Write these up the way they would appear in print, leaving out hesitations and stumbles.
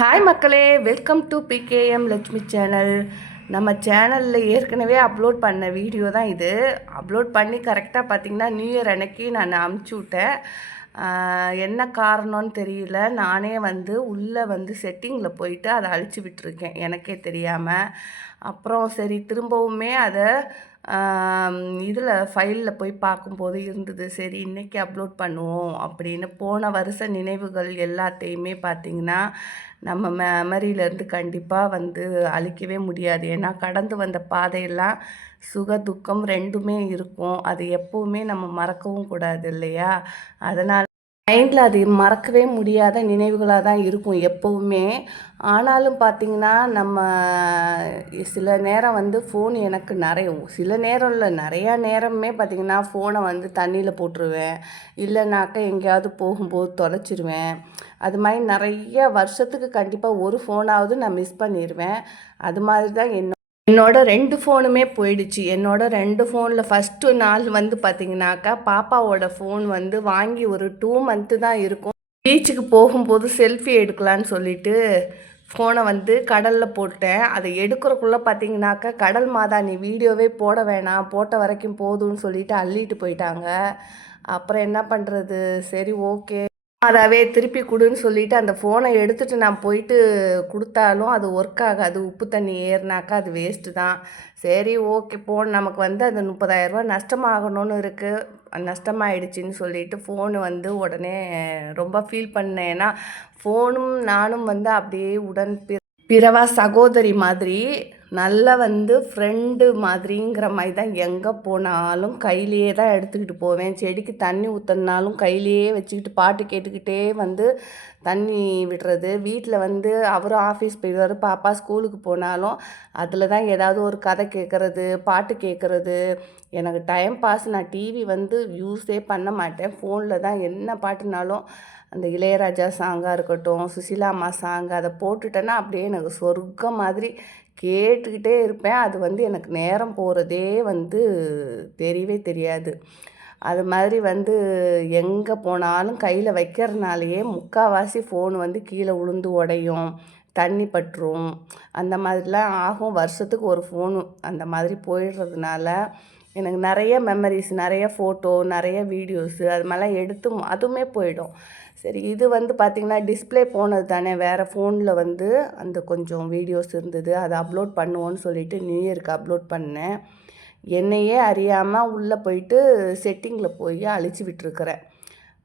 Hi மக்களே, welcome to PKM Lakshmi channel. நம்ம சேனலில் ஏற்கனவே அப்லோட் பண்ண வீடியோ தான் இது. அப்லோட் பண்ணி கரெக்டாக பார்த்திங்கன்னா நியூ இயர் அன்னைக்கு நான் அமுச்சு விட்டேன். என்ன காரணம்னு தெரியல. நானே உள்ளே செட்டிங்கில் போயிட்டு அதை அழிச்சு விட்டுருக்கேன் எனக்கே தெரியாமல். அப்புறம் சரி திரும்பவுமே அதை இதில் ஃபைலில் போய் பார்க்கும்போது இருந்தது. சரி இன்றைக்கி அப்லோட் பண்ணுவோம் அப்படின்னு. போன வருஷ நினைவுகள் எல்லாத்தையுமே பார்த்திங்கன்னா நம்ம மெமரியிலேருந்து கண்டிப்பாக அழிக்கவே முடியாது. ஏன்னா கடந்து வந்த பாதையெல்லாம் சுக துக்கம் ரெண்டுமே இருக்கும். அது எப்போவுமே நம்ம மறக்கவும் கூடாது இல்லையா? அதனால் மைண்டில் அது மறக்கவே முடியாத நினைவுகளாக தான் இருக்கும் எப்போவுமே. ஆனாலும் பார்த்திங்கன்னா நம்ம சில நேரம் ஃபோன் எனக்கு சில நேரம் இல்லை, நிறையா நேரமே பார்த்திங்கன்னா ஃபோனை தண்ணியில் போட்டுருவேன். இல்லைனாக்கா எங்கேயாவது போகும்போது தொலைச்சிருவேன். அது மாதிரி நிறைய வருஷத்துக்கு கண்டிப்பாக ஒரு ஃபோனாவது நான் மிஸ் பண்ணிடுவேன். அது மாதிரி தான் என்னோட 2 ஃபோனுமே போயிடுச்சு. என்னோட 2 ஃபோனில் ஃபஸ்ட்டு நாள் பார்த்திங்கனாக்கா பாப்பாவோட ஃபோன் வாங்கி ஒரு 2 மந்த்து தான் இருக்கும். பீச்சுக்கு போகும்போது செல்ஃபி எடுக்கலான்னு சொல்லிட்டு ஃபோனை கடலில் போட்டேன். அதை எடுக்கிறக்குள்ளே பார்த்திங்கனாக்கா கடல் மாதா நீ வீடியோவே போட வேணாம், போட்ட வரைக்கும் போதும்னு சொல்லிட்டு அள்ளிட்டு போயிட்டாங்க. அப்புறம் என்ன பண்ணுறது, சரி ஓகே அதாவே திருப்பி கொடுன்னு சொல்லிவிட்டு அந்த ஃபோனை எடுத்துகிட்டு நான் போயிட்டு கொடுத்தாலும் அது ஒர்க் ஆகாது. உப்பு தண்ணி ஏறினாக்கா அது வேஸ்ட்டு தான். சரி ஓகே நமக்கு அந்த 30,000 நஷ்டமாகணும்னு இருக்குது. நஷ்டமாயிடுச்சின்னு சொல்லிட்டு ஃபோனு உடனே ரொம்ப ஃபீல் பண்ணேன். ஏன்னா ஃபோனும் நானும் அப்படியே பிறவா சகோதரி மாதிரி, நல்லா ஃப்ரெண்டு மாதிரிங்கிற மாதிரி தான். எங்கே போனாலும் கையிலேயே தான் எடுத்துக்கிட்டு போவேன். செடிக்கு தண்ணி ஊற்றினாலும் கையிலேயே வச்சுக்கிட்டு பாட்டு கேட்டுக்கிட்டே தண்ணி விடுறது. வீட்டில் அவரும் ஆஃபீஸ் போயிடுவார், பாப்பா ஸ்கூலுக்கு போனாலும் அதில் தான் ஏதாவது ஒரு கதை கேட்குறது, பாட்டு கேட்குறது. எனக்கு டைம் பாஸ். நான் டிவி யூஸே பண்ண மாட்டேன். ஃபோனில் தான் என்ன பாட்டுனாலும் அந்த இளையராஜா சாங்காக இருக்கட்டும், சுசிலா அம்மா சாங் அதை போட்டுட்டேன்னா அப்படியே எனக்கு சொர்க்கம் மாதிரி கேட்டுக்கிட்டே இருப்பேன். அது எனக்கு நேரம் போகிறதே தெரியவே தெரியாது. அது மாதிரி எங்கே போனாலும் கையில் வைக்கிறதுனாலையே முக்கால்வாசி ஃபோன் கீழே விழுந்து உடையும், தண்ணி பற்றும், அந்த மாதிரிலாம் ஆகும். வருஷத்துக்கு ஒரு ஃபோனு அந்த மாதிரி போயிடுறதுனால எனக்கு நிறைய மெமரிஸ், நிறைய ஃபோட்டோ, நிறைய வீடியோஸு அது மாதிரிலாம் எடுத்து அதுவுமே போயிடும். சரி இது பார்த்திங்கன்னா டிஸ்பிளே போனது தானே, வேறு ஃபோனில் அந்த கொஞ்சம் வீடியோஸ் இருந்தது. அதை அப்லோட் பண்ணுவோன்னு சொல்லிவிட்டு நியூ இயருக்கு அப்லோட் பண்ணேன். என்னையே அறியாமல் உள்ளே போயிட்டு செட்டிங்கில் போய் அழிச்சு விட்டுருக்குறேன்.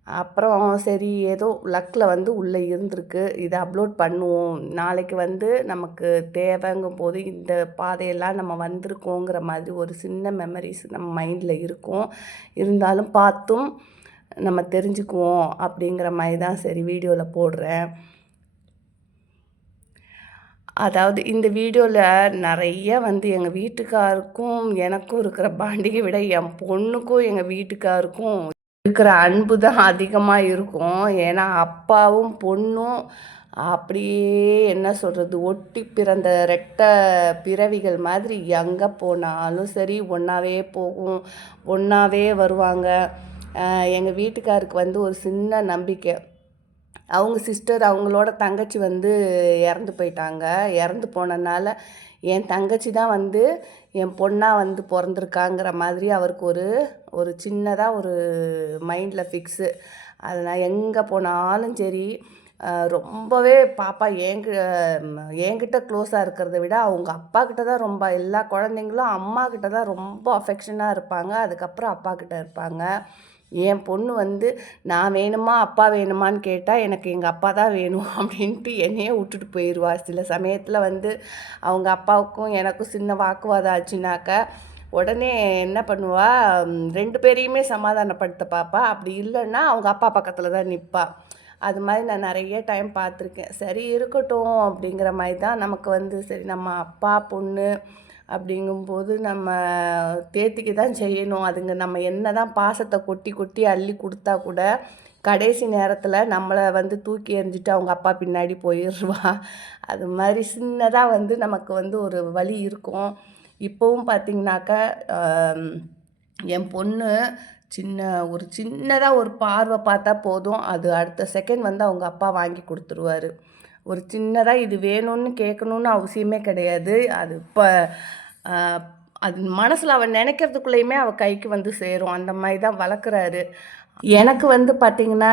அப்புறம் சரி ஏதோ லக்கில் உள்ளே இருந்திருக்கு. இதை அப்லோட் பண்ணுவோம், நாளைக்கு நமக்கு தேவைங்கும் போது இந்த பாதையெல்லாம் நம்ம வந்திருக்கோங்கிற மாதிரி ஒரு சின்ன மெமரிஸ் நம்ம மைண்டில் இருக்கும். இருந்தாலும் பார்த்தும் நம்ம தெரிஞ்சுக்குவோம் அப்படிங்கிற மாதிரி தான் சரி வீடியோவில் போடுறேன். அதாவது இந்த வீடியோவில் நிறைய எங்கள் வீட்டுக்காருக்கும் எனக்கும் இருக்கிற பாண்டிகை விட என் பொண்ணுக்கும் எங்கள் வீட்டுக்காருக்கும் இருக்கிற அன்பு தான் அதிகமாக இருக்கும். ஏன்னா அப்பாவும் பொண்ணும் அப்படியே என்ன சொல்கிறது, ஒட்டி பிறந்த ரெட்டை பிறவிகள் மாதிரி. எங்கே போனாலும் சரி ஒன்றாவே போகும், ஒன்றாவே வருவாங்க. எங்கள் வீட்டுக்காருக்கு ஒரு சின்ன நம்பிக்கை. அவங்க சிஸ்டர், அவங்களோட தங்கச்சி இறந்து போயிட்டாங்க. இறந்து போனதுனால என் தங்கச்சி தான் என் பொண்ணாக பிறந்திருக்காங்கிற மாதிரி அவருக்கு ஒரு சின்னதாக ஒரு மைண்டில் ஃபிக்ஸு. அது நான் எங்கே போனாலும் சரி ரொம்பவே பாப்பா என்கிட்ட க்ளோஸாக இருக்கிறத விட அவங்க அப்பா கிட்ட தான் ரொம்ப, எல்லா குழந்தைங்களும் அம்மா கிட்ட தான் ரொம்ப அஃபெக்ஷனாக இருப்பாங்க. அதுக்கப்புறம் அப்பா கிட்ட இருப்பாங்க. என் பொண்ணு நான் வேணுமா அப்பா வேணுமான்னு கேட்டால் எனக்கு எங்கள் அப்பா தான் வேணும் அப்படின்ட்டு என்னையே விட்டுட்டு போயிடுவா. சில சமயத்தில் அவங்க அப்பாவுக்கும் எனக்கும் சின்ன வாக்குவாதம் ஆச்சுனாக்கா உடனே என்ன பண்ணுவா, 2 பேரையுமே சமாதானப்படுத்த பார்ப்பா. அப்படி இல்லைன்னா அவங்க அப்பா பக்கத்தில் தான் நிற்பா. அது மாதிரி நான் நிறைய டைம் பார்த்துருக்கேன். சரி இருக்கட்டும் அப்படிங்கிற மாதிரி தான் நமக்கு சரி நம்ம அப்பா பொண்ணு அப்படிங்கும்போது நம்ம தேத்திக்க தான் செய்யணும். அதுங்க நம்ம என்ன தான் பாசத்தை கொட்டி கொட்டி அள்ளி கொடுத்தா கூட கடைசி நேரத்தில் நம்மளை தூக்கி எறிஞ்சிட்டு அவங்க அப்பா பின்னாடி போயிடுவா. அது மாதிரி சின்னதாக நமக்கு ஒரு வலி இருக்கும். இப்போவும் பார்த்திங்கனாக்கா என் பொண்ணு சின்னதாக ஒரு பார்வை பார்த்தா போதும், அது அடுத்த செகண்ட் அவங்க அப்பா வாங்கி கொடுத்துருவாரு. ஒரு சின்னதாக இது வேணும்னு கேட்கணுன்னு அவசியமே கிடையாது. அது இப்போ அது மனசில் அவன் நினைக்கிறதுக்குள்ளேயுமே அவள் கைக்கு வந்து சேரும். அந்த மாதிரி தான் வளர்க்குறாரு. எனக்கு வந்து பார்த்திங்கன்னா,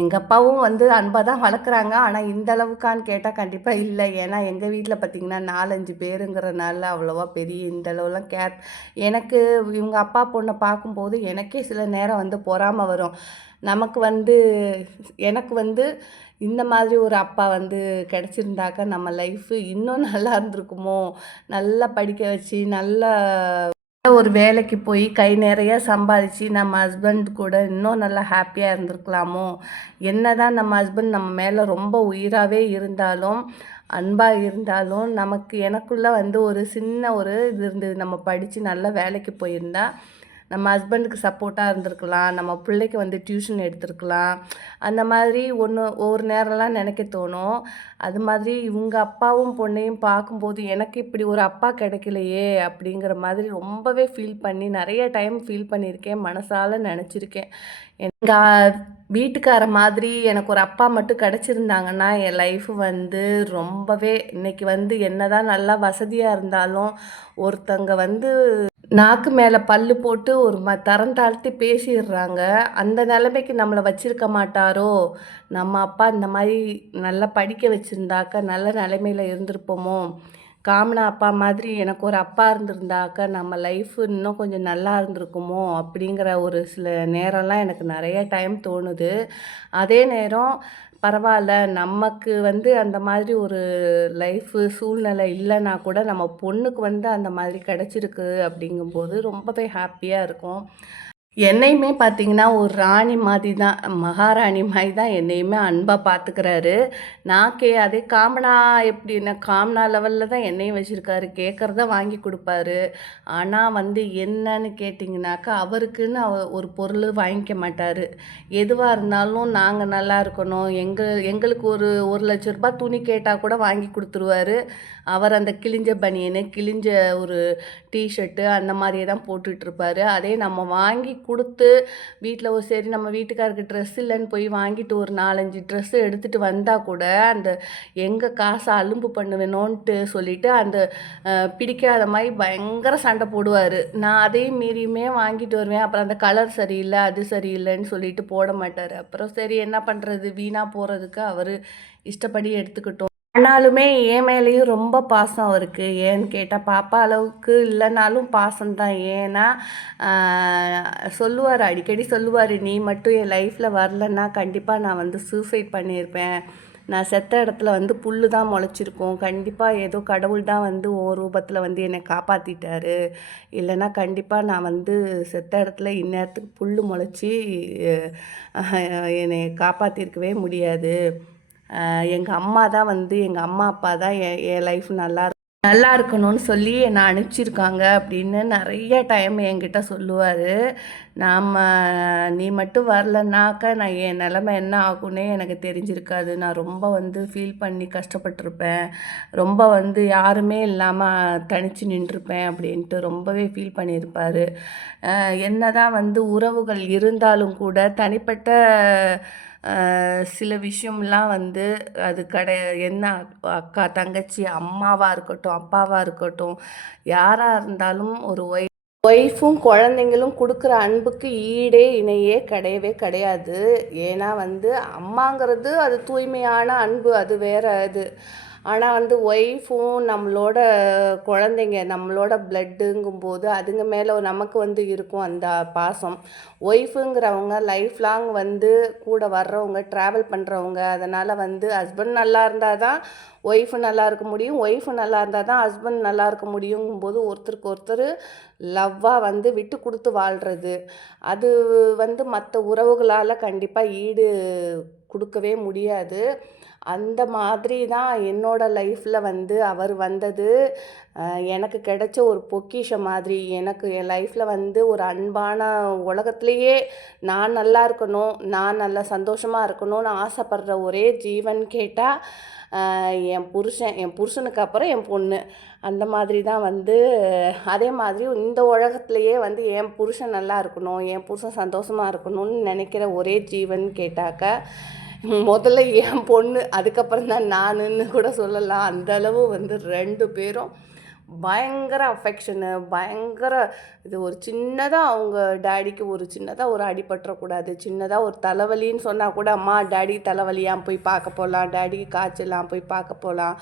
எங்கள் அப்பாவும் வந்து அன்பாக தான் வளர்க்குறாங்க. ஆனால் இந்த அளவுக்கான்னு கேட்டால் கண்டிப்பாக இல்லை. ஏன்னா எங்கள் வீட்டில் பார்த்திங்கன்னா 4, 5 பேருங்கிறனால அவ்வளோவா பெரிய இந்த அளவுலாம் எனக்கு இவங்க அப்பா பொண்ணை பார்க்கும்போது எனக்கே சில நேரம் வந்து பொறாமை வரும். எனக்கு வந்து இந்த மாதிரி ஒரு அப்பா வந்து கிடச்சிருந்தாக்கா நம்ம லைஃபு இன்னும் நல்லா இருந்திருக்குமோ, நல்லா படிக்க வச்சு நல்லா ஒரு வேலைக்கு போய் கை நிறைய சம்பாதிச்சு நம்ம ஹஸ்பண்ட் கூட இன்னும் நல்லா ஹாப்பியாக இருந்திருக்கலாமோ. என்னதான் நம்ம ஹஸ்பண்ட் நம்ம மேலே ரொம்ப உயிராகவே இருந்தாலும், அன்பாக இருந்தாலும், எனக்குள்ளே வந்து ஒரு சின்ன ஒரு இது இருந்தது. நம்ம படித்து நல்ல வேலைக்கு போயிருந்தா நம்ம ஹஸ்பண்டுக்கு சப்போர்ட்டாக இருந்திருக்கலாம், நம்ம பிள்ளைக்கு வந்து டியூஷன் எடுத்திருக்கலாம். அந்த மாதிரி ஒவ்வொரு நேரம்லாம் நினைக்க தோணும். அது மாதிரி இவங்க அப்பாவும் பொண்ணையும் பார்க்கும்போது எனக்கு இப்படி ஒரு அப்பா கிடைக்கலையே அப்படிங்கிற மாதிரி ரொம்பவே நிறைய டைம் ஃபீல் பண்ணியிருக்கேன், மனசால் நினச்சிருக்கேன். எங்கள் வீட்டுக்கார மாதிரி எனக்கு ஒரு அப்பா மட்டும் கிடச்சிருந்தாங்கன்னா என் லைஃப் வந்து ரொம்பவே இன்றைக்கி வந்து என்னதான் நல்லா வசதியாக இருந்தாலும் ஒருத்தங்க வந்து நாக்கு மேலே பல்லு போட்டு ஒரு தரம் தாழ்த்தி பேசிடுறாங்க. அந்த நிலைமைக்கு நம்மளை வச்சிருக்க மாட்டாரோ, நம்ம அப்பா இந்த மாதிரி நல்லா படிக்க வச்சுருந்தாக்கா நல்ல நிலைமையில் இருந்திருப்போமோ, காமனா அப்பா மாதிரி எனக்கு ஒரு அப்பா இருந்திருந்தாக்கா நம்ம லைஃபு இன்னும் கொஞ்சம் நல்லா இருந்திருக்குமோ அப்படிங்கிற ஒரு சில நேரம்லாம் எனக்கு நிறைய டைம் தோணுது. அதே நேரம் பரவாயில்ல, நமக்கு வந்து அந்த மாதிரி ஒரு லைஃபு சூழ்நிலை இல்லைன்னா கூட நம்ம பொண்ணுக்கு வந்து அந்த மாதிரி கிடச்சிருக்கு அப்படிங்கும்போது ரொம்பவே ஹாப்பியாக இருக்கும். என்னையுமே பார்த்தீங்கன்னா ஒரு ராணி மாதிரி தான், மகாராணி மாதிரி தான் என்னையுமே அன்பாக பார்த்துக்கிறாரு. அதே காமனா எப்படின்னா காமனா லெவலில் தான் என்னையும் வச்சுருக்காரு. கேட்குறத வாங்கி கொடுப்பாரு. ஆனால் வந்து என்னன்னு கேட்டிங்கனாக்கா அவருக்குன்னு ஒரு பொருள் வாங்கிக்க மாட்டார். எதுவாக இருந்தாலும் நாங்கள் நல்லா இருக்கணும், எங்களுக்கு ஒரு ₹1,00,000 துணி கேட்டால் கூட வாங்கி கொடுத்துருவாரு. அவர் அந்த கிழிஞ்ச பனியனு, கிழிஞ்ச ஒரு டிஷர்ட்டு அந்த மாதிரியே தான் போட்டுட்ருப்பார். அதே நம்ம வாங்கி கொடுத்து வீட்டில் சரி நம்ம வீட்டுக்காருக்கு ட்ரெஸ் இல்லைன்னு போய் வாங்கிட்டு ஒரு 4, 5 ட்ரெஸ்ஸு எடுத்துகிட்டு வந்தால் கூட அந்த எங்கள் காசை அலும்பு பண்ணுவேணுன்ட்டு சொல்லிவிட்டு அந்த பிடிக்காத மாதிரி பயங்கர சண்டை போடுவார். நான் அதையும் மீறியுமே வாங்கிட்டு வருவேன். அப்புறம் அந்த கலர் சரியில்லை, அது சரியில்லைன்னு சொல்லிட்டு போட மாட்டார். அப்புறம் சரி என்ன பண்ணுறது, வீணாக போகிறதுக்கு அவர் இஷ்டப்படி எடுத்துக்கிட்டோம். ஆனாலுமே என் மேலேயும் ரொம்ப பாசம் அவருக்கு. ஏன்னு கேட்டால் பாப்பா அளவுக்கு இல்லைனாலும் பாசம்தான். ஏன்னா அடிக்கடி சொல்லுவார், நீ மட்டும் என் லைஃப்பில் வரலன்னா கண்டிப்பாக நான் வந்து சூசைட் பண்ணியிருப்பேன். நான் செத்த இடத்துல வந்து புல் தான் முளைச்சிருக்கும். கண்டிப்பாக ஏதோ கடவுள் தான் வந்து ஓ ரூபத்தில் வந்து என்னை காப்பாற்றிட்டாரு. இல்லைன்னா கண்டிப்பாக நான் வந்து செத்த இடத்துல இந்நேரத்துக்கு புல் முளைச்சி என்னை காப்பாற்றிருக்கவே முடியாது. எங்கள் அம்மா அப்பா தான் என் லைஃப் நல்லா இருக்கணும்னு சொல்லி என்னை அனுப்பிச்சிருக்காங்க அப்படின்னு நிறைய டைம் என்கிட்ட சொல்லுவார். நீ மட்டும் வரலன்னாக்கா நான் என் நிலமை என்ன ஆகுன்னே எனக்கு தெரிஞ்சிருக்காது. நான் ரொம்ப வந்து ஃபீல் பண்ணி கஷ்டப்பட்டிருப்பேன். ரொம்ப வந்து யாருமே இல்லாமல் தனித்து நின்றுருப்பேன் அப்படின்ட்டு ரொம்பவே ஃபீல் பண்ணியிருப்பார். என்ன தான் வந்து உறவுகள் இருந்தாலும் கூட தனிப்பட்ட சில விஷயம்லாம் வந்து அது என்ன அக்கா, தங்கச்சி, அம்மாவாக இருக்கட்டும், அப்பாவாக இருக்கட்டும், யாராக இருந்தாலும் ஒரு ஒய்ஃபும் குழந்தைங்களும் கொடுக்குற அன்புக்கு ஈடே இணையே கிடையவே கிடையாது. ஏன்னா வந்து அம்மாங்கிறது அது தூய்மையான அன்பு, அது வேற இது. ஆனால் வந்து ஒய்ஃபும் நம்மளோட குழந்தைங்க நம்மளோட பிளட்டுங்கும்போது அதுங்க மேலே நமக்கு வந்து இருக்கும் அந்த பாசம். ஒய்ஃபுங்கிறவங்க லைஃப் லாங் வந்து கூட வர்றவங்க, ட்ராவல் பண்ணுறவங்க. அதனால் வந்து ஹஸ்பண்ட் நல்லா இருந்தால் தான் ஒய்ஃபு நல்லா இருக்க முடியும், ஒய்ஃபு நல்லா இருந்தால் தான் ஹஸ்பண்ட் நல்லா இருக்க முடியுங்கும்போது ஒருத்தருக்கு ஒருத்தர் லவ்வாக வந்து விட்டு கொடுத்து வாழ்கிறது, அது வந்து மற்ற உறவுகளால் கண்டிப்பாக ஈடு கொடுக்கவே முடியாது. அந்த மாதிரி தான் என்னோடய லைஃப்பில் வந்து அவர் வந்தது எனக்கு கிடைச்ச ஒரு பொக்கிஷம் மாதிரி. எனக்கு என் லைஃப்பில் வந்து ஒரு அன்பான, உலகத்துலேயே நான் நல்லா இருக்கணும், நான் நல்லா சந்தோஷமாக இருக்கணும்னு ஆசைப்படுற ஒரே ஜீவன் கேட்டால் என் புருஷனுக்கு அப்புறம் என் பொண்ணு. அந்த மாதிரி தான் வந்து அதே மாதிரி இந்த உலகத்துலேயே வந்து என் புருஷன் நல்லா இருக்கணும், என் புருஷன் சந்தோஷமாக இருக்கணும்னு நினைக்கிற ஒரே ஜீவன் கேட்டாக்க முதல்ல என் பொண்ணு, அதுக்கப்புறம் தான் நானுன்னு கூட சொல்லலாம். அந்தளவு வந்து 2 பேரும் பயங்கர அஃபெக்ஷனு, பயங்கர இது. ஒரு சின்னதாக அவங்க டேடிக்கு ஒரு சின்னதாக ஒரு அடிபட்டுறக்கூடாது, சின்னதாக ஒரு தலைவலின்னு சொன்னால் கூட, அம்மா டேடி தலைவலியாம் போய் பார்க்க போகலாம், டேடிக்கு காய்ச்சலாம் போய் பார்க்க போகலாம்,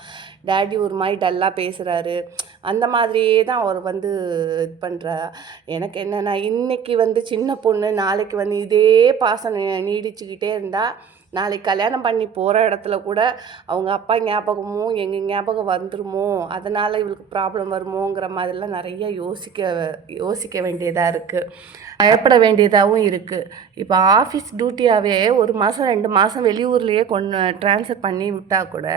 டேடி ஒரு மாதிரி டல்லாக பேசுகிறாரு, அந்த மாதிரியே தான் அவர் வந்து இது பண்ணுறா. எனக்கு என்னென்னா, இன்றைக்கி வந்து சின்ன பொண்ணு, நாளைக்கு வந்து இதே பாசம் நீடிச்சுக்கிட்டே இருந்தால், நாளைக்கு கல்யாணம் பண்ணி போகிற இடத்துல கூட அவங்க அப்பா ஞாபகமும் எங்கள் ஞாபகம் வந்துருமோ, அதனால் இவளுக்கு ப்ராப்ளம் வருமோங்கிற மாதிரிலாம் நிறைய யோசிக்க வேண்டியதாக இருக்குது, பயப்பட வேண்டியதாகவும் இருக்குது. இப்போ ஆஃபீஸ் டியூட்டியாகவே 1 மாதம் 2 மாதம் வெளியூர்லேயே ட்ரான்ஸ்ஃபர் பண்ணி விட்டால் கூட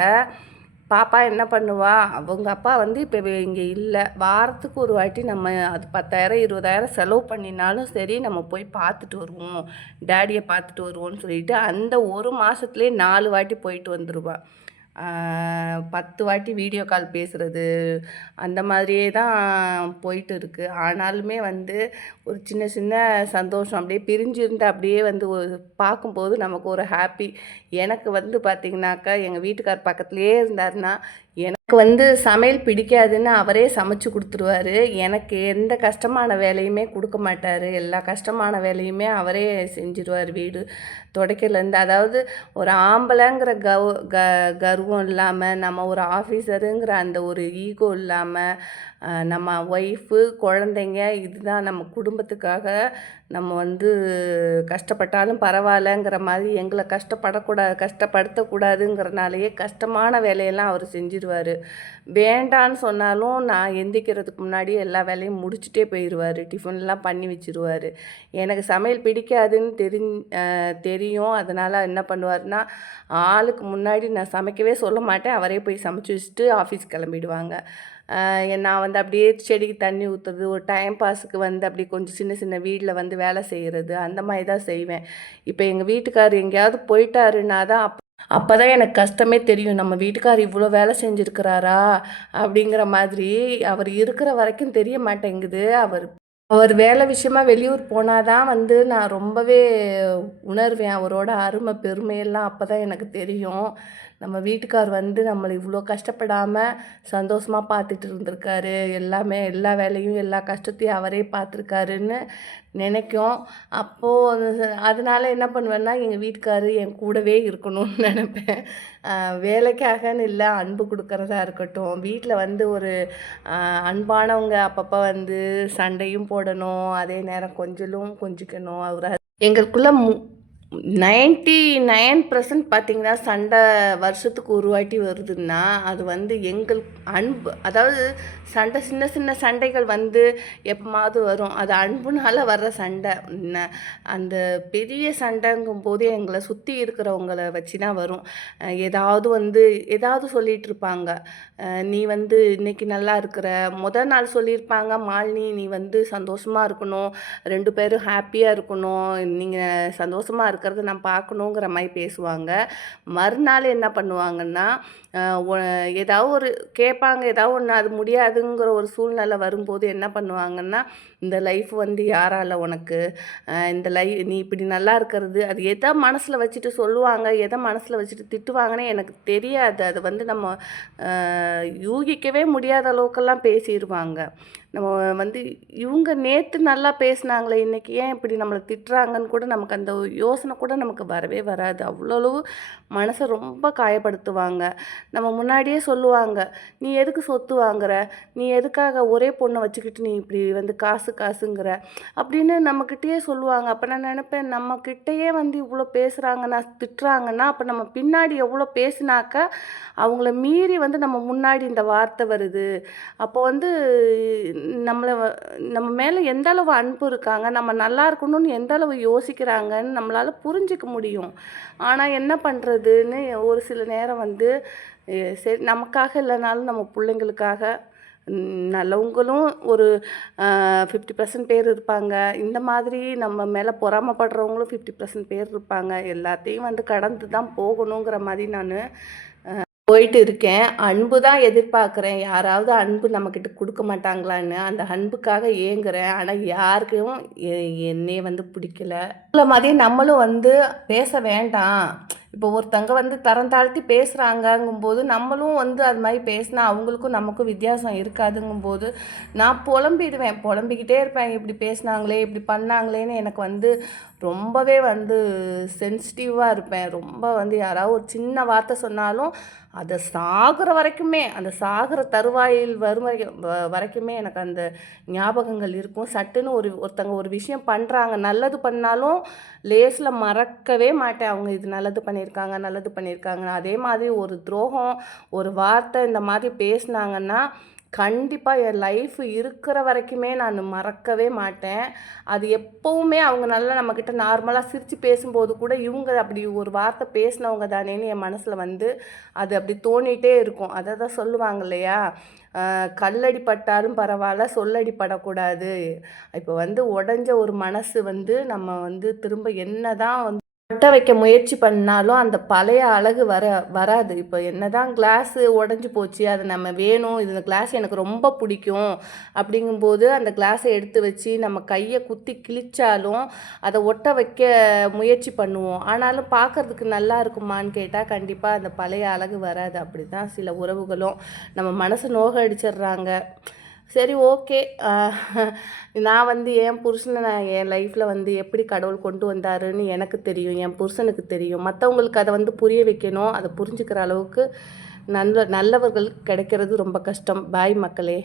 பாப்பா என்ன பண்ணுவா, அவங்க அப்பா வந்து இப்போ இங்கே இல்லை, வாரத்துக்கு ஒரு வாட்டி நம்ம அது 10,000 20,000 செலவு பண்ணினாலும் சரி, நம்ம போய் பார்த்துட்டு வருவோம், டேடியை பார்த்துட்டு வருவோம்னு சொல்லிட்டு அந்த 1 மாதத்துலேயே 4 வாட்டி போயிட்டு வந்துடுவா. 10 வாட்டி வீடியோ கால் பேசுகிறது, அந்த மாதிரியே தான் போயிட்டு இருக்குது. ஆனாலுமே வந்து ஒரு சின்ன சின்ன சந்தோஷம், அப்படியே பிரிஞ்சிருந்து அப்படியே வந்து பார்க்கும்போது நமக்கு ஒரு ஹாப்பி. எனக்கு வந்து பார்த்திங்கனாக்கா, எங்கள் வீட்டுக்கார் பக்கத்துலேயே இருந்தாருன்னா, எனக்கு வந்து சமையல் பிடிக்காதுன்னு அவரே சமைச்சு கொடுத்துருவாரு. எனக்கு எந்த கஷ்டமான வேலையுமே கொடுக்க மாட்டார், எல்லா கஷ்டமான வேலையுமே அவரே செஞ்சுருவார். வீடு துடைக்கிறதுலேருந்து, அதாவது ஒரு ஆம்பளைங்கிற கர்வம் இல்லாமல், நம்ம ஒரு ஆஃபீஸருங்கிற அந்த ஒரு ஈகோ இல்லாமல், நம்ம ஒய்ஃபு குழந்தைங்க இதுதான் நம்ம குடும்பத்துக்காக நம்ம வந்து கஷ்டப்பட்டாலும் பரவாயில்லங்கிற மாதிரி எங்களை கஷ்டப்படுத்தக்கூடாதுங்கிறனாலேயே கஷ்டமான வேலையெல்லாம் அவர் செஞ்சிருவார். வேண்டான்னு சொன்னாலும் நான் எந்திக்கிறதுக்கு முன்னாடி எல்லா வேலையும் முடிச்சுட்டே போயிடுவார், டிஃபன்லாம் பண்ணி வச்சுருவார். எனக்கு சமையல் பிடிக்காதுன்னு தெரியும். அதனால் என்ன பண்ணுவார்னா, ஆளுக்கு முன்னாடி நான் சமைக்கவே சொல்ல மாட்டேன், அவரே போய் சமைச்சு வச்சுட்டு ஆஃபீஸ் கிளம்பிடுவாங்க. நான் வந்து அப்படியே செடிக்கு தண்ணி ஊற்றுறது, ஒரு டைம் பாஸுக்கு வந்து அப்படி கொஞ்சம் சின்ன சின்ன வீட்டில் வந்து வேலை செய்கிறது, அந்த மாதிரி தான் செய்வேன். இப்போ எங்கள் வீட்டுக்கார் எங்கேயாவது போயிட்டாருன்னா தான் அப்போ தான் எனக்கு கஷ்டமே தெரியும், நம்ம வீட்டுக்கார் இவ்வளோ வேலை செஞ்சுருக்கிறாரா அப்படிங்கிற மாதிரி. அவர் இருக்கிற வரைக்கும் தெரிய மாட்டேங்குது. அவர் வேலை விஷயமா வெளியூர் போனால் தான் வந்து நான் ரொம்பவே உணர்வேன் அவரோட அருமை பெருமையெல்லாம். அப்போ தான் எனக்கு தெரியும், நம்ம வீட்டுக்கார் வந்து நம்மளை இவ்வளோ கஷ்டப்படாமல் சந்தோஷமாக பார்த்துட்டு இருந்திருக்காரு, எல்லா வேலையும் எல்லா கஷ்டத்தையும் அவரே பார்த்துருக்காருன்னு நினைக்கும். அப்போது அதனால் என்ன பண்ணுவேன்னா, எங்கள் வீட்டுக்கார் என் கூடவே இருக்கணும்னு நினப்பேன். வேலைக்காகன்னு இல்லை, அன்பு கொடுக்குறதா இருக்கட்டும், வீட்டில் வந்து ஒரு அன்பானவங்க அப்பப்போ வந்து சண்டையும் போடணும், அதே நேரம் கொஞ்சிக்கணும். எங்களுக்குள்ளே 99% பார்த்திங்கன்னா சண்டை வருஷத்துக்கு ஒரு வாட்டி வருதுன்னா, அது வந்து எங்கள் அன்பு, அதாவது சின்ன சின்ன சண்டைகள் வந்து எப்போமாவது வரும், அது அன்புனால வர்ற சண்டை. அந்த பெரிய சண்டைங்கும் போது எங்களை சுற்றி இருக்கிறவங்கள வச்சு தான் வரும். ஏதாவது சொல்லிகிட்டு இருப்பாங்க, நீ வந்து இன்றைக்கி நல்லா இருக்கிற, நாள் சொல்லியிருப்பாங்க, மாலினி நீ வந்து சந்தோஷமாக இருக்கணும், 2 பேரும் ஹாப்பியாக இருக்கணும், நீங்கள் சந்தோஷமாக இருக்கிறத நான் பார்க்கணுங்கிற மாதிரி பேசுவாங்க. மறுநாள் என்ன பண்ணுவாங்கன்னா, ஏதாவது ஒரு கேட்பாங்க, ஏதாவது ஒன்று, அது முடியாதுங்கிற ஒரு சூழ்நிலை வரும்போது என்ன பண்ணுவாங்கன்னா, இந்த லைஃப் வந்து யாரால உனக்கு, இந்த நீ இப்படி நல்லா இருக்கிறது, அது எதை மனசில் வச்சுட்டு சொல்லுவாங்க, எதை மனசில் வச்சுட்டு திட்டுவாங்கன்னே எனக்கு தெரியாது. அது வந்து நம்ம யூகிக்கவே முடியாத அளவுக்கெல்லாம் பேசிடுவாங்க. நம்ம வந்து இவங்க நேற்று நல்லா பேசினாங்களே, இன்றைக்கி ஏன் இப்படி நம்மளை திட்டுறாங்கன்னு கூட நமக்கு அந்த யோசனை கூட நமக்கு வரவே வராது. அவ்வளோ மனசை ரொம்ப காயப்படுத்துவாங்க. நம்ம முன்னாடியே சொல்லுவாங்க, நீ எதுக்கு சொத்து வாங்குற, நீ எதுக்காக ஒரே பொண்ணை வச்சுக்கிட்டு நீ இப்படி வந்து காசுங்கிற அப்படின்னு நம்மக்கிட்டேயே சொல்லுவாங்க. அப்போ நான் நினைப்பேன், நம்மக்கிட்டேயே வந்து இவ்வளோ பேசுகிறாங்கன்னா திட்டுறாங்கன்னா, அப்போ நம்ம பின்னாடி எவ்வளோ பேசினாக்கா அவங்கள மீறி வந்து நம்ம முன்னாடி இந்த வார்த்தை வருது. அப்போ வந்து நம்ம மேலே எந்த அளவு அன்பு இருக்காங்க, நம்ம நல்லா இருக்கணும்னு எந்த அளவு யோசிக்கிறாங்கன்னு நம்மளால் புரிஞ்சிக்க முடியும். ஆனால் என்ன பண்ணுறதுன்னு ஒரு சில நேரம் வந்து சரி, நமக்காக இல்லைனாலும் நம்ம பிள்ளைங்களுக்காக, நல்லவங்களும் ஒரு 50% பேர் இருப்பாங்க, இந்த மாதிரி நம்ம மேலே பொறாமப்படுறவங்களும் 50% பேர் இருப்பாங்க. எல்லாத்தையும் வந்து கடந்து தான் போகணுங்கிற மாதிரி நான் போயிட்டு இருக்கேன். அன்பு தான் எதிர்பார்க்குறேன், யாராவது அன்பு நம்மக்கிட்ட கொடுக்க மாட்டாங்களான்னு அந்த அன்புக்காக ஏங்குறேன். ஆனால் யாருக்கும் என்னையே வந்து பிடிக்கல. இவ்வளோ மாதிரி நம்மளும் வந்து பேச வேண்டாம், இப்போ ஒருத்தங்க வந்து தரம் தாழ்த்தி பேசுகிறாங்கங்கும்போது நம்மளும் வந்து அது மாதிரி பேசினா அவங்களுக்கும் நமக்கும் வித்தியாசம் இருக்காதுங்கும்போது நான் புலம்பிடுவேன், புலம்பிக்கிட்டே இருப்பேன். இப்படி பேசினாங்களே, இப்படி பண்ணாங்களேன்னு எனக்கு வந்து ரொம்பவே வந்து சென்சிட்டிவாக இருப்பேன். ரொம்ப வந்து யாராவது ஒரு சின்ன வார்த்தை சொன்னாலும் அதை சாகிற வரைக்குமே, அந்த சாகிற தருவாயில் வரும் வரைக்குமே எனக்கு அந்த ஞாபகங்கள் இருக்கும். சட்டுன்னு ஒருத்தங்க ஒரு விஷயம் பண்ணுறாங்க, நல்லது பண்ணாலும் லேஸில் மறக்கவே மாட்டேன். அவங்க இது நல்லது பண்ணியிருக்காங்க, நல்லது பண்ணியிருக்காங்க. அதே மாதிரி ஒரு துரோகம், ஒரு வார்த்தை இந்த மாதிரி பேசுனாங்கன்னா கண்டிப்பாக என் லைஃப் இருக்கிற வரைக்குமே நான் மறக்கவே மாட்டேன். அது எப்போவுமே அவங்க நல்லா நம்மக்கிட்ட நார்மலாக சிரித்து பேசும்போது கூட இவங்க அப்படி ஒரு வார்த்தை பேசினவங்க தானேன்னு என் மனசில் வந்து அது அப்படி தோணிகிட்டே இருக்கும். அதை தான் சொல்லுவாங்க இல்லையா, கல்லடி பட்டாலும் பரவாயில்ல, சொல்லடி படக்கூடாது. இப்போ வந்து உடஞ்ச ஒரு மனசு வந்து நம்ம வந்து திரும்ப என்ன தான் வந்து ஒட்ட வைக்க முயற்சி பண்ணாலும் அந்த பழைய அழகு வராது. இப்போ என்னதான் கிளாஸு உடஞ்சி போச்சு, அது நம்ம வேணும், இந்த கிளாஸ் எனக்கு ரொம்ப பிடிக்கும் அப்படிங்கும்போது அந்த கிளாஸை எடுத்து வச்சு நம்ம கையை குத்தி கிழிச்சாலும் அதை ஒட்ட வைக்க முயற்சி பண்ணுவோம். ஆனாலும் பார்க்குறதுக்கு நல்லா இருக்குமான்னு கேட்டால் கண்டிப்பாக அந்த பழைய அழகு வராது. அப்படி தான் சில உறவுகளும் நம்ம மனசு நோக அடிச்சிடுறாங்க. சரி, ஓகே. நான் வந்து என் புருஷனை நான் என் லைஃப்பில் வந்து எப்படி கடவுள் கொண்டு வந்தாருன்னு எனக்கு தெரியும், என் புருஷனுக்கு தெரியும். மற்றவங்களுக்கு அதை வந்து புரிய வைக்கணும். அதை புரிஞ்சுக்கிற அளவுக்கு நல்லவர்கள் கிடைக்கிறது ரொம்ப கஷ்டம். பாய் மக்களே.